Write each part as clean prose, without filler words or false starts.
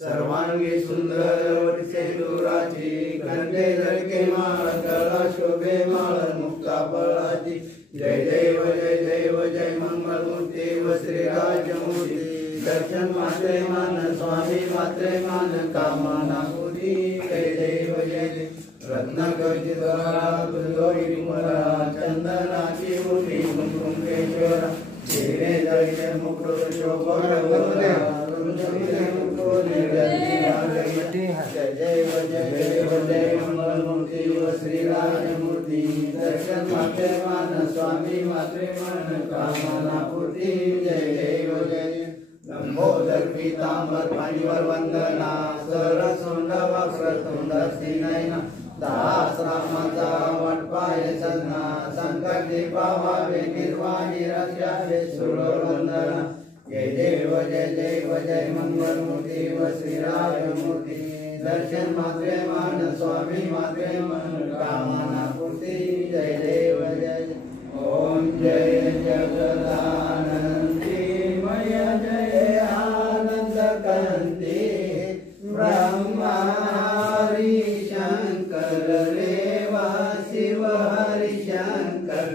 सर्वांगी सुंदर सेंदुराची कंठे झळके माळ गळा शोभे माळ मुक्ता फळाची जय देव जय देव जय मंगलमूर्ती व श्रीराजमूर्ती दर्शन मात्रे मान स्वामी मात्रे मान कामना पूरी जय देव जय देव रत्न गजिद्वारा दुर्गोरी कुमरा चंदनाची मुठी कुंकुमेश्वरा तेरे जय मुकुट शोभा जय मंगलमूर्ति व श्रीराजमूर्ति दर्शन मात्रे मान स्वामी मात्रे मान कामना पूर्ति जय देव जय लंबोदर पीतांबर पाणीवर वंदना सरसुंड वक्रतुंड श्रीनयना सहस्रामाचा वटपाय सजना संकटी पावावे निर्वाणी रस्यावे सुरवर वंदना जय देव जय मंगलमूर्ति व श्रीराजमूर्ति दर्शन मात्रे मान स्वामी मात्रे मान कामना पूर्ति जय देव जय ओम जय जगदानंदी मय जय आनंद कांति ब्रह्मा हरि शंकर रेवा शिव हरि शंकर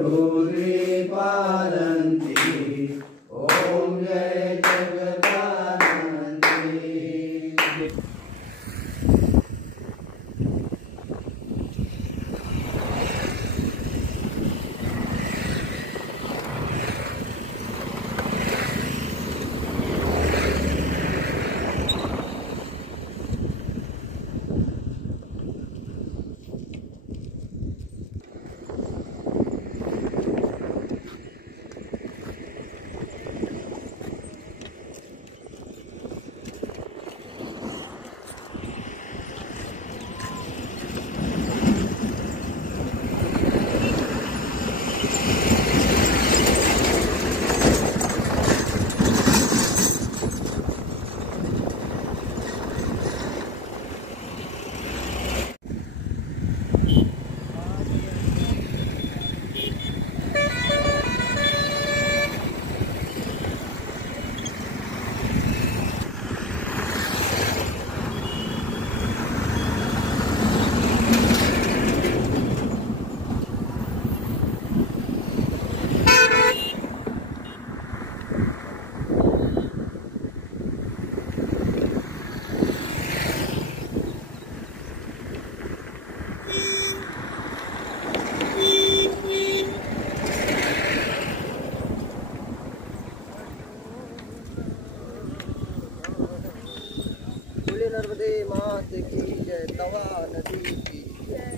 रुद्री पालंती ओम जय जगदानंदी। नाथ की जय, तवा नदी की जय।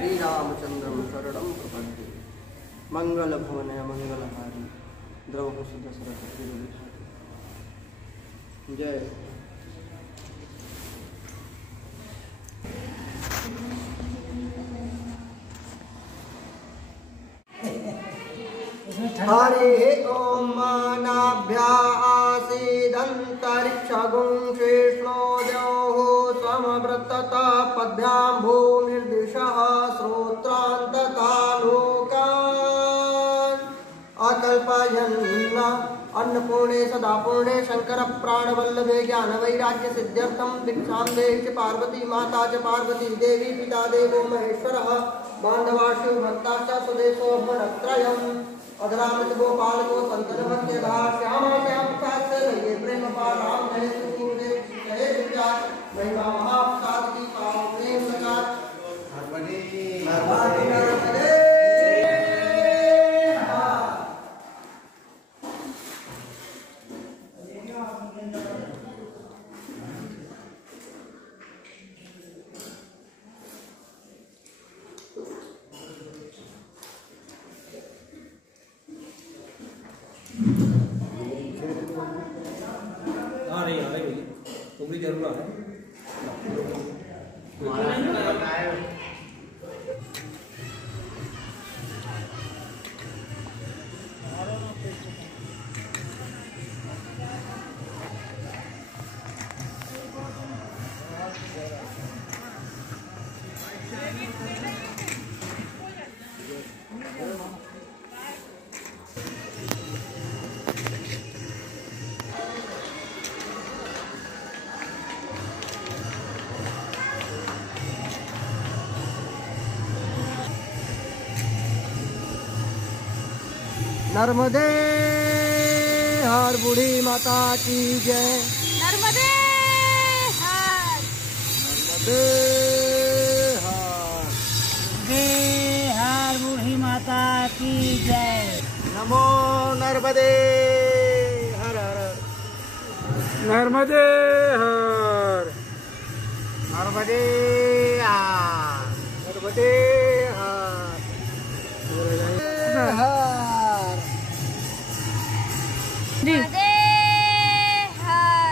श्रीरामचंद्रम शरणं प्रपद्ये। मंगल भवन मंगलहारी द्रव दशरथ जय। हरे ओम नाभ्यासीदन्तरिक्षगुं शेष्णो द्यौः समव्रतता पद्भ्यां भूमिर्दिशः श्रोत्रान्तकालोकान् अकल्पयन् अन्नपूर्णे सदा पूर्णे शंकर प्राणवल्लभे ज्ञान वैराग्य सिद्ध्यर्थं दीक्षां देहि च पार्वती माता च पार्वती देवी पिता देवो महेश्वरः बान्धवाश्च भक्ताश्च सुदेशो भवनत्रयम् अधरामृत गोपाल को संतन भक्ति धार श्यामा श्याम प्रसाद से लगे प्रेम पार राम जय सुखदेव जय विचार महिमा महाप्रसाद की पावन प्रेम प्रकार नर्मदे जरूर है नर्मदे हर बूढ़ी माता की जय। नर्मदे हर, नर्मदे हर बूढ़ी माता की जय। नमो नर्मदे हर हर नर्मदे हर नर्मदे हर नर्मदे हर हर नर्मदे हर।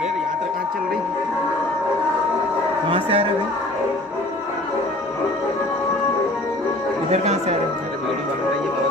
फिर यात्रा कहाँ चल रही, कहाँ से आ रहे हो? इधर कहाँ से आ रहे हो? वीडियो बन रही है।